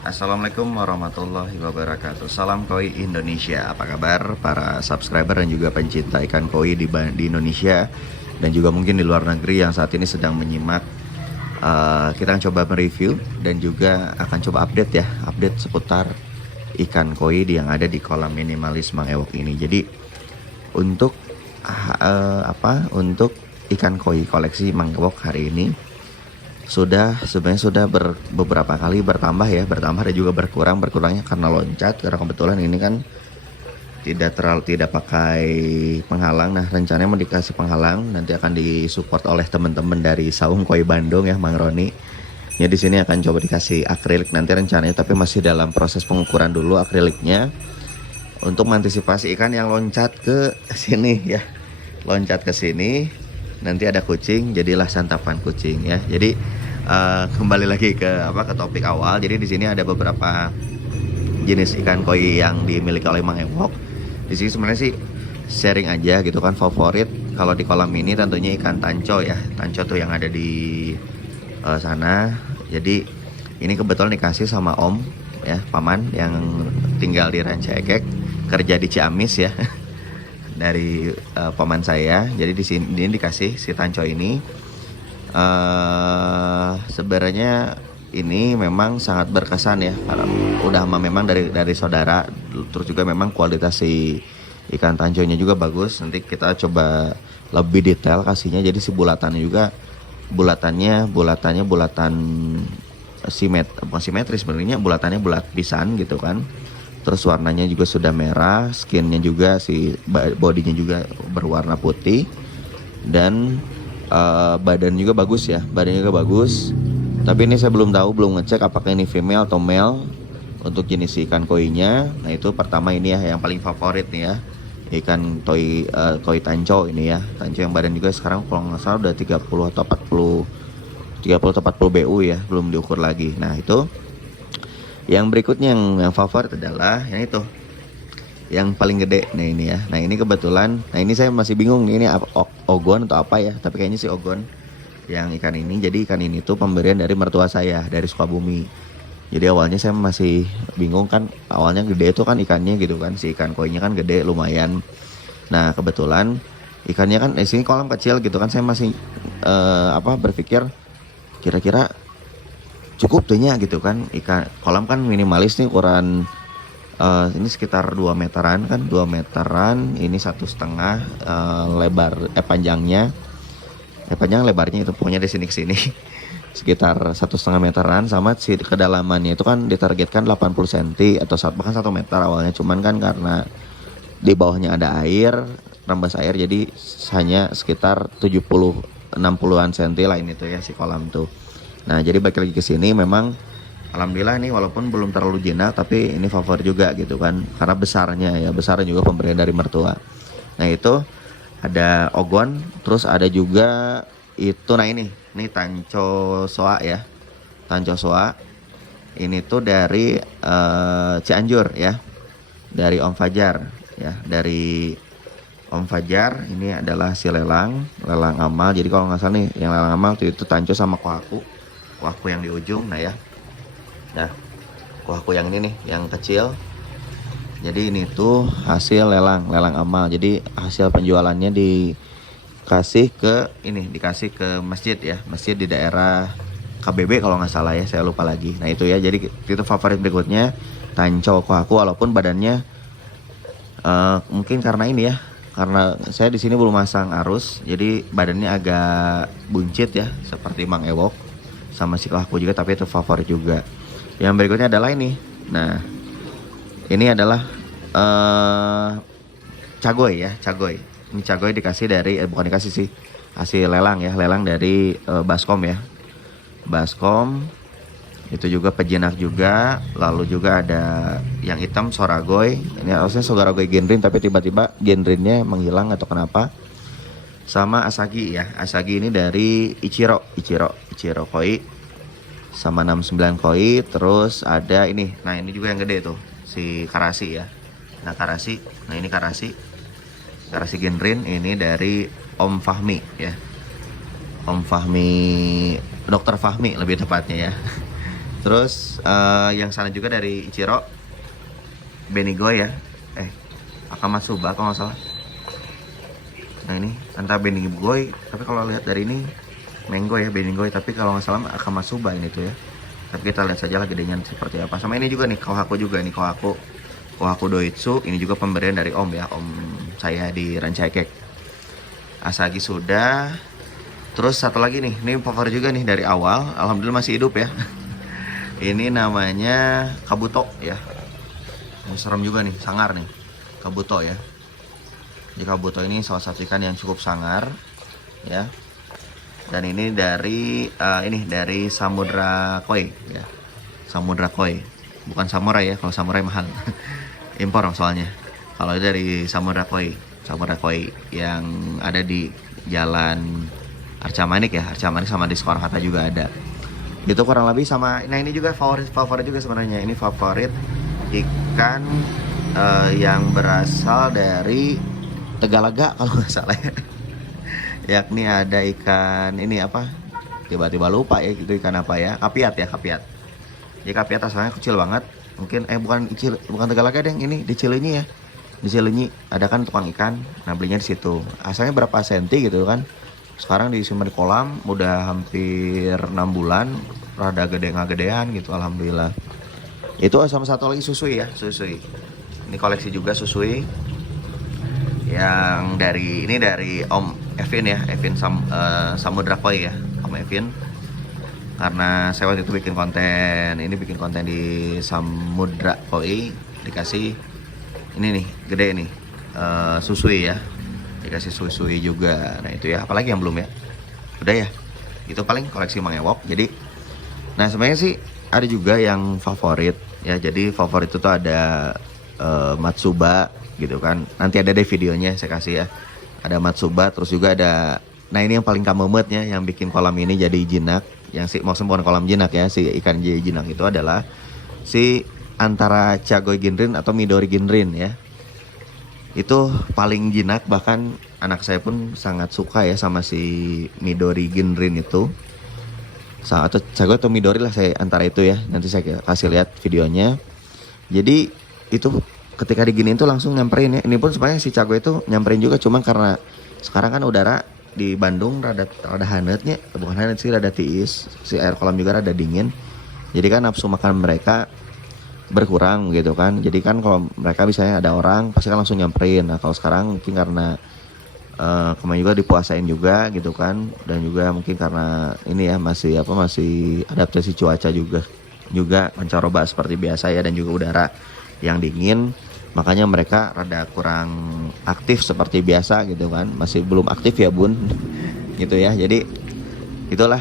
Assalamualaikum warahmatullahi wabarakatuh. Salam koi Indonesia. Apa kabar para subscriber dan juga pencinta ikan koi di Indonesia dan juga mungkin di luar negeri yang saat ini sedang menyimak. Kita akan coba mereview dan juga akan coba update ya, update seputar ikan koi yang ada di kolam minimalis Mang Ewok ini. Jadi untuk untuk ikan koi koleksi Mang Ewok hari ini sebenarnya sudah beberapa kali bertambah dan juga berkurangnya karena loncat, karena kebetulan ini kan tidak pakai penghalang. Nah, rencananya mau dikasih penghalang, nanti akan disupport oleh teman-teman dari Saung Koi Bandung ya, Mang Roni. Ya, di sini akan coba dikasih akrilik nanti rencananya, tapi masih dalam proses pengukuran dulu akriliknya untuk mengantisipasi ikan yang loncat ke sini ya. Loncat ke sini, nanti ada kucing, jadilah santapan kucing ya. Jadi kembali lagi ke topik awal. Jadi di sini ada beberapa jenis ikan koi yang dimiliki oleh Mang Ewok. Di sini sebenarnya sih sharing aja gitu kan, favorit kalau di kolam ini tentunya ikan tanco ya. Tanco tuh yang ada di sana. Jadi ini kebetulan dikasih sama Om ya, paman yang tinggal di Ranca Ekek, kerja di Ciamis ya. Dari paman saya. Jadi di sini dikasih si tanco ini. Sebenarnya ini memang sangat berkesan ya, karena udah memang dari saudara. Terus juga memang kualitas si ikan tanconya juga bagus. Nanti kita coba lebih detail kasihnya. Jadi si bulatannya juga bulatan bukan simetris, sebenarnya bulatannya bulat pisan gitu kan. Terus warnanya juga sudah merah, skinnya juga si bodinya juga berwarna putih, dan badan juga bagus ya, badannya juga bagus. Tapi ini saya belum ngecek apakah ini female atau male untuk jenis ikan koinya. Nah, itu pertama ini ya, yang paling favorit nih ya, ikan koi tanco ini ya. Tanco yang badan juga sekarang kalau nggak salah udah 30 atau 40 BU ya, belum diukur lagi. Nah, itu yang berikutnya yang favorit adalah yang itu, yang paling gede. Nah, ini ya. Nah, ini kebetulan, nah ini saya masih bingung nih, ini ogon atau apa ya, tapi kayaknya sih ogon yang ikan ini. Jadi ikan ini tuh pemberian dari mertua saya dari Sukabumi. Jadi awalnya saya masih bingung kan, awalnya gede itu kan ikannya gitu kan, si ikan koinya kan gede lumayan. Nah, kebetulan ikannya kan di sini kolam kecil gitu kan, saya masih berpikir kira-kira cukup tuhnya gitu kan. Ikan kolam kan minimalis nih ukuran ini sekitar 2 meteran kan, 2 meteran. Ini 1,5 panjangnya, panjang lebarnya itu pokoknya di sini ke sini sekitar 1,5 meteran. Sama si kedalamannya itu kan ditargetkan 80 cm atau bahkan 1 meter awalnya, cuman kan karena di bawahnya ada air, rembas air, jadi hanya sekitar 70-60an cm lah ini tuh ya si kolam tuh. Nah, jadi balik lagi ke sini, memang alhamdulillah ini walaupun belum terlalu jinak, tapi ini favorit juga gitu kan, karena besarnya juga pemberian dari mertua. Nah, itu ada ogon, terus ada juga itu. Nah, ini tanco soa ya, tanco soa ini tuh dari Cianjur ya, dari Om Fajar ya, dari Om Fajar. Ini adalah si lelang amal. Jadi kalau nggak salah nih, yang lelang amal itu tanco sama kuaku yang di ujung. Nah ya, nah kuaku yang ini nih, yang kecil. Jadi ini tuh hasil lelang amal. Jadi hasil penjualannya dikasih ke masjid ya, masjid di daerah KBB kalau nggak salah ya, saya lupa lagi. Nah, itu ya, jadi itu favorit berikutnya tanco kuaku, walaupun badannya mungkin karena ini ya, karena saya di sini belum masang arus, jadi badannya agak buncit ya, seperti Mang Ewok sama si kuaku juga, tapi itu favorit juga. Yang berikutnya adalah ini. Nah, ini adalah cagoy ya, cagoy. Ini cagoy dikasih dari bukan dikasih sih, hasil lelang ya, lelang dari Baskom ya. Baskom itu juga pejinak juga. Lalu juga ada yang hitam soragoy. Ini harusnya soragoy genrin, tapi tiba-tiba genrinnya menghilang atau kenapa. Sama asagi ya. Asagi ini dari Ichiro koi sama 69 koi. Terus ada ini. Nah, ini juga yang gede tuh, si karasi ya. Nah, karasi. Nah, ini karasi genrin ini dari Om Fahmi ya. Om Fahmi, Dokter Fahmi lebih tepatnya ya. Terus yang sana juga dari Ichiro Benigoy ya, Akamatsuba kalau nggak salah. Nah ini antara Benigoy, tapi kalau lihat dari ini Mango ya, Benigoy, tapi kalau nggak salah Akamatsuba ini tuh ya. Tapi kita lihat saja lah gedenya seperti apa. Sama ini juga nih Kohaku juga nih, Kohaku Doitsu. Ini juga pemberian dari Om ya, Om saya di Ranchai Cake. Asagi sudah. Terus satu lagi nih, ini favorit juga nih dari awal. Alhamdulillah masih hidup ya. Ini namanya Kabuto ya. Ini serem juga nih, sangar nih. Kabuto ya. Jadi Kabuto ini salah satu ikan yang cukup sangar ya. Dan ini dari dari Samudra Koi ya. Samudra Koi. Bukan samurai ya, kalau samurai mahal. Impor soalnya. Kalau dari Samudra Koi, yang ada di Jalan Arca Manik ya, Arca Manik sama di Soekarno-Hatta juga ada. Itu kurang lebih sama. Nah ini juga favorit juga sebenarnya. Ini favorit ikan yang berasal dari Tegalaga kalau nggak salah ya. Yakni ada ikan ini apa? Tiba-tiba lupa ya itu ikan apa ya? Kapiat ya, kapiat. Jadi kapiat asalnya kecil banget. Mungkin bukan Tegalaga deh, ini di Cileunyi ya. Di Cileunyi ada kan tukang ikan. Nah, belinya di situ. Asalnya berapa senti gitu kan. Sekarang disimpan di kolam udah hampir 6 bulan, rada gedean gitu alhamdulillah. Itu sama satu lagi susui ya, susui. Ini koleksi juga susui. Yang dari Om Evin ya, Samudra Koi ya, Om Evin. Karena saya waktu itu bikin konten di Samudra Koi, dikasih ini nih, gede nih, susui ya, dikasih susui juga. Nah itu ya, apalagi yang belum ya, udah ya, itu paling koleksi Mang Ewok. Jadi, nah sebenarnya sih ada juga yang favorit ya, jadi favorit itu tuh ada Matsuba gitu kan, nanti ada deh videonya saya kasih ya. Ada Matsuba, terus juga ada, nah ini yang paling kamemetnya yang bikin kolam ini jadi jinak, yang maksudnya bukan kolam jinak ya, si ikan jadi jinak itu adalah si antara Chagoi Ginrin atau Midori Ginrin ya. Itu paling jinak, bahkan anak saya pun sangat suka ya sama si Midori Ginrin itu. Atau Chagoi atau Midori lah, saya antara itu ya. Nanti saya kasih lihat videonya. Jadi itu ketika diginiin tuh langsung nyamperin ya. Ini pun sebenarnya si Chagoi itu nyamperin juga, cuman karena sekarang kan udara di Bandung rada hangatnya, bukan hangat sih, rada tiis, si air kolam juga rada dingin. Jadi kan nafsu makan mereka berkurang gitu kan. Jadi kan kalau mereka misalnya ada orang pasti kan langsung nyamperin. Nah kalau sekarang mungkin karena kemarin juga dipuasain juga gitu kan, dan juga mungkin karena ini ya masih adaptasi cuaca juga pancaroba seperti biasa ya, dan juga udara yang dingin, makanya mereka rada kurang aktif seperti biasa gitu kan, masih belum aktif ya bun gitu ya. Jadi itulah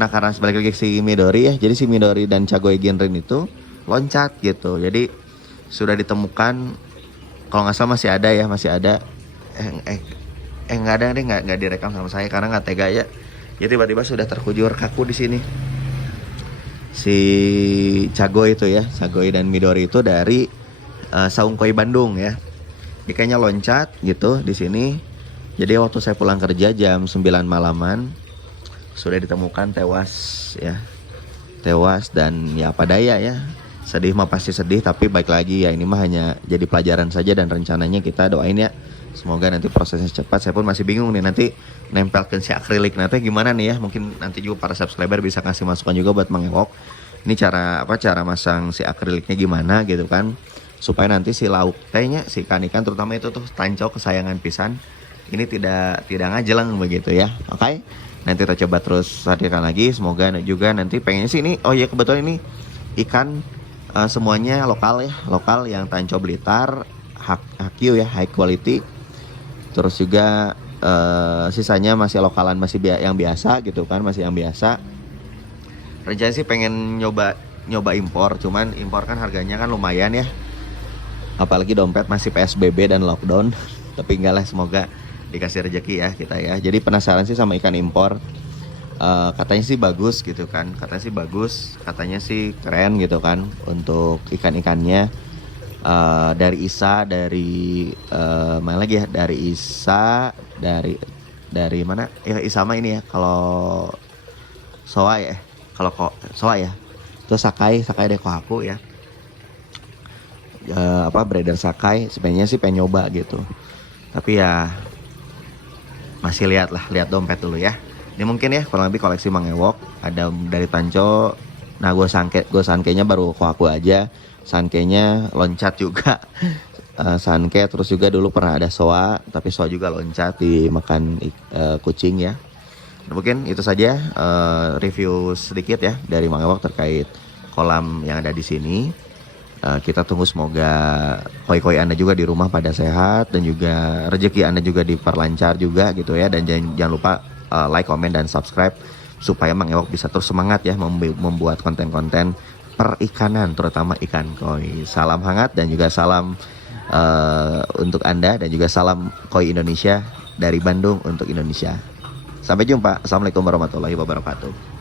nah karena sebalik lagi si Midori ya, jadi si Midori dan Chagoi Ginrin itu loncat gitu. Jadi sudah ditemukan, kalau nggak salah masih ada nggak ada deh, nggak direkam sama saya karena nggak tega ya. Ya tiba-tiba sudah terkujur kaku di sini si Chagoi itu ya, Chagoi dan Midori itu dari Saung Koi Bandung ya. Dia kayaknya loncat gitu di sini. Jadi waktu saya pulang kerja jam 9 malaman sudah ditemukan tewas ya. Tewas, dan ya apa daya ya. Sedih mah pasti sedih, tapi baik lagi ya, ini mah hanya jadi pelajaran saja, dan rencananya kita doain ya semoga nanti prosesnya cepat. Saya pun masih bingung nih nanti nempelkan si akrilik nanti gimana nih ya. Mungkin nanti juga para subscriber bisa kasih masukan juga buat Mang Ewok. Ini cara masang si akriliknya gimana gitu kan, supaya nanti si lauk tehnya, si ikan terutama itu tuh tancau kesayangan pisan ini tidak ngajeleng begitu ya. Oke. Nanti kita coba terus hadirkan lagi, semoga juga nanti pengennya sih ini, oh iya kebetulan ini ikan semuanya lokal ya, lokal yang Tancau Blitar, Hakyu ya, high quality. Terus juga sisanya masih lokalan, masih yang biasa gitu kan, masih yang biasa. Rencana sih pengen nyoba impor, cuman impor kan harganya kan lumayan ya. Apalagi dompet masih PSBB dan lockdown. Tapi enggak lah, semoga dikasih rezeki ya kita ya. Jadi penasaran sih sama ikan impor. Katanya sih bagus gitu kan, katanya sih keren gitu kan untuk ikan-ikannya. Dari Isa, dari mana lagi ya, dari Isa, dari mana ya, Isa mah ini ya, kalau Soa ya, kalau kok Soa ya, Terus Sakai deh Kohaku ya. Breeder Sakai sebenarnya sih pengen nyoba gitu. Tapi ya masih lihat dompet dulu ya. Ini mungkin ya kurang lebih koleksi Mang Ewok. Ada dari Tanco. Nah gue sankenya baru Kohaku aja. Sankenya loncat juga. Sanke terus juga dulu pernah ada soa. Tapi soa juga loncat dimakan kucing ya. Nah, mungkin itu saja review sedikit ya dari Mang Ewok terkait kolam yang ada di sini. Kita tunggu semoga koi-koi Anda juga di rumah pada sehat dan juga rezeki Anda juga diperlancar juga gitu ya. Dan jangan lupa like, comment, dan subscribe supaya Mang Ewok bisa terus semangat ya membuat konten-konten perikanan terutama ikan koi. Salam hangat dan juga salam untuk Anda dan juga salam koi Indonesia dari Bandung untuk Indonesia. Sampai jumpa. Assalamualaikum warahmatullahi wabarakatuh.